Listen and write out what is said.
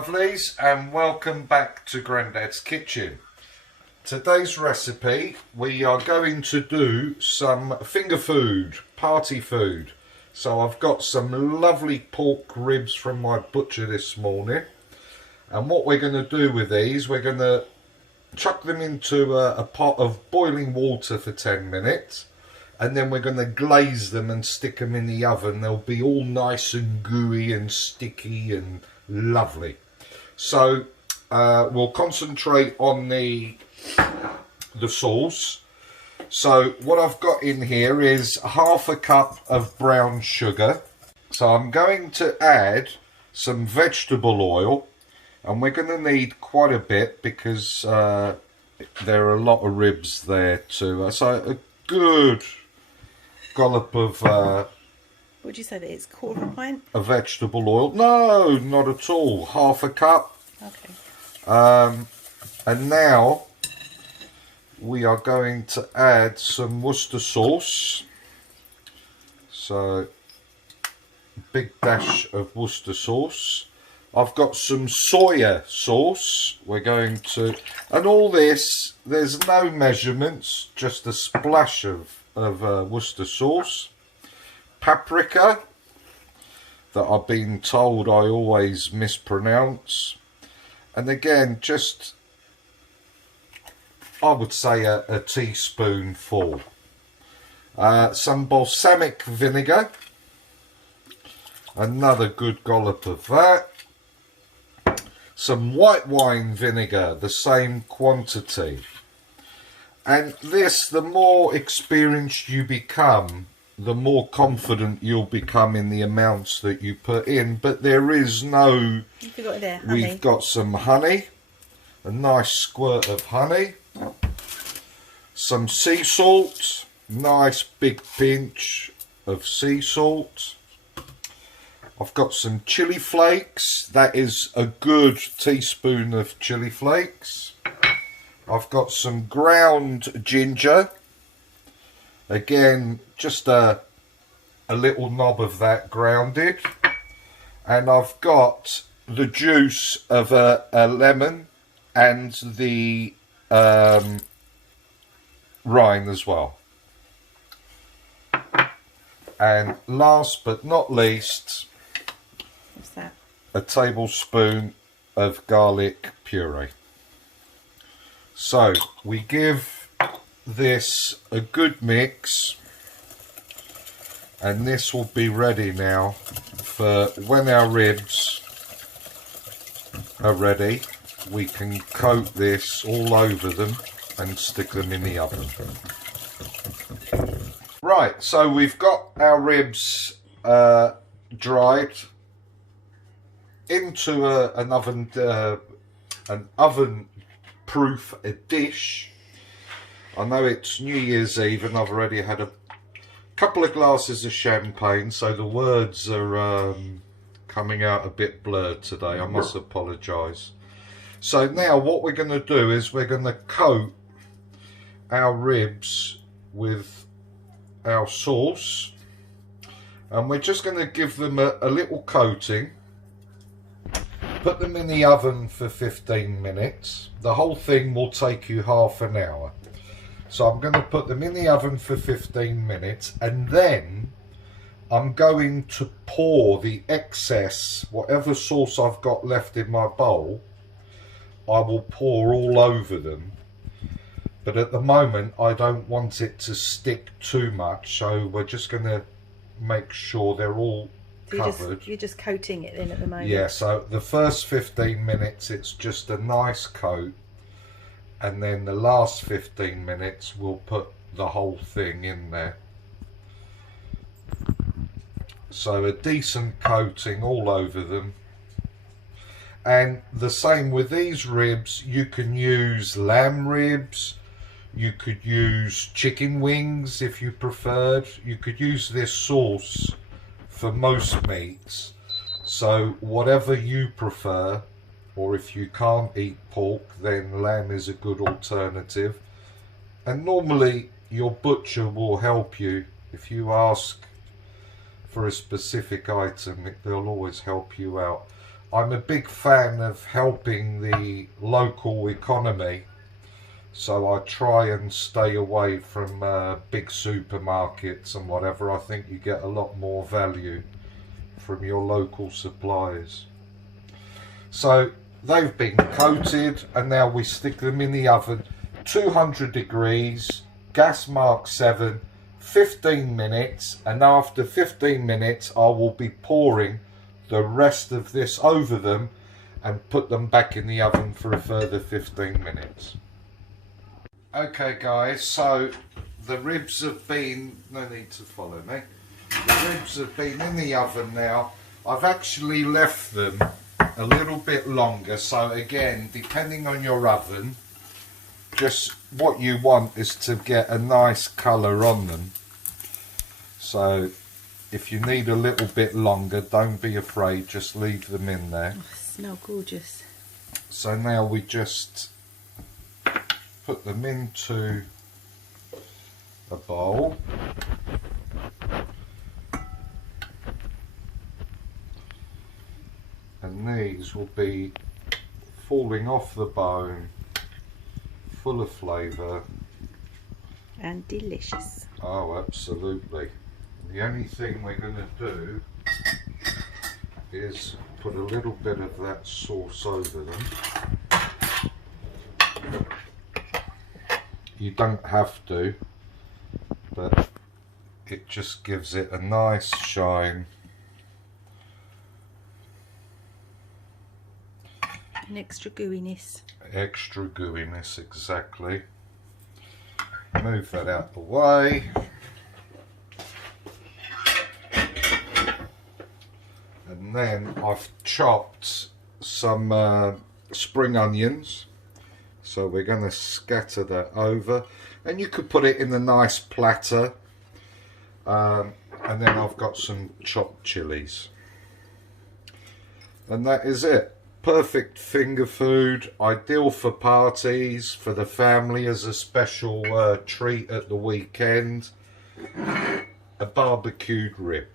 Lovelies, and welcome back to Grandad's Kitchen. Today's recipe, we are going to do some finger food, party food. So I've got some lovely pork ribs from my butcher this morning, and what we're going to do with these, we're going to chuck them into a pot of boiling water for 10 minutes, and then we're going to glaze them and stick them in the oven. They'll be all nice and gooey and sticky and lovely. So we'll concentrate on the sauce. So what I've got in here is half a cup of brown sugar. So I'm going to add some vegetable oil, and we're going to need quite a bit because there are a lot of ribs there too. So a good dollop of would you say that it's quarter of a pint? A vegetable oil? No, not at all. Half a cup. Okay. And now we are going to add some Worcester sauce. So big dash of Worcester sauce. I've got some soya sauce. We're going to, and all this, there's no measurements, just a splash of Worcester sauce. Paprika, that I've been told I always mispronounce, and again just I would say a teaspoonful. Some balsamic vinegar, another good dollop of that. Some white wine vinegar, the same quantity. And this, the more experienced you become, the more confident you'll become in the amounts that you put in. But there is no... You forgot it there, honey. We've got some honey, a nice squirt of honey, some sea salt, nice big pinch of sea salt. I've got some chili flakes, that is a good teaspoon of chili flakes. I've got some ground ginger. Again, just a little knob of that grounded. And I've got the juice of a lemon and the rind as well. And last but not least, what's that? A tablespoon of garlic puree. So we give this a good mix, and this will be ready now for when our ribs are ready. We can coat this all over them and stick them in the oven. Right, so we've got our ribs dried into an oven proof dish. I know it's New Year's Eve and I've already had a couple of glasses of champagne, so the words are coming out a bit blurred today. I must apologise. So now what we're going to do is we're going to coat our ribs with our sauce, and we're just going to give them a little coating. Put them in the oven for 15 minutes. The whole thing will take you half an hour. So I'm going to put them in the oven for 15 minutes, and then I'm going to pour the excess, whatever sauce I've got left in my bowl, I will pour all over them. But at the moment I don't want it to stick too much, so we're just going to make sure they're all covered. You're just coating it in at the moment. Yeah, so the first 15 minutes it's just a nice coat, and then the last 15 minutes we'll put the whole thing in there. So a decent coating all over them. And the same with these ribs. You can use lamb ribs, you could use chicken wings if you preferred. You could use this sauce for most meats. So whatever you prefer, or if you can't eat pork, then lamb is a good alternative. And normally your butcher will help you if you ask for a specific item. They'll always help you out. I'm a big fan of helping the local economy, so I try and stay away from big supermarkets and whatever. I think you get a lot more value from your local suppliers. So they've been coated, and now we stick them in the oven, 200 degrees, gas mark 7, 15 minutes, and after 15 minutes I will be pouring the rest of this over them and put them back in the oven for a further 15 minutes. Okay guys, so the ribs have been, no need to follow me, the ribs have been in the oven now. I've actually left them a little bit longer, so again, depending on your oven, just what you want is to get a nice colour on them. So if you need a little bit longer, don't be afraid, just leave them in there. Oh, smell gorgeous. So now we just put them into a bowl. And these will be falling off the bone, full of flavour. And delicious. Oh, absolutely. The only thing we're going to do is put a little bit of that sauce over them. You don't have to, but it just gives it a nice shine. An extra gooiness. Extra gooiness, exactly. Move that out the way. And then I've chopped some spring onions, so we're going to scatter that over, and you could put it in a nice platter, and then I've got some chopped chilies, and that is it. Perfect finger food, ideal for parties, for the family as a special treat at the weekend. A barbecued rib.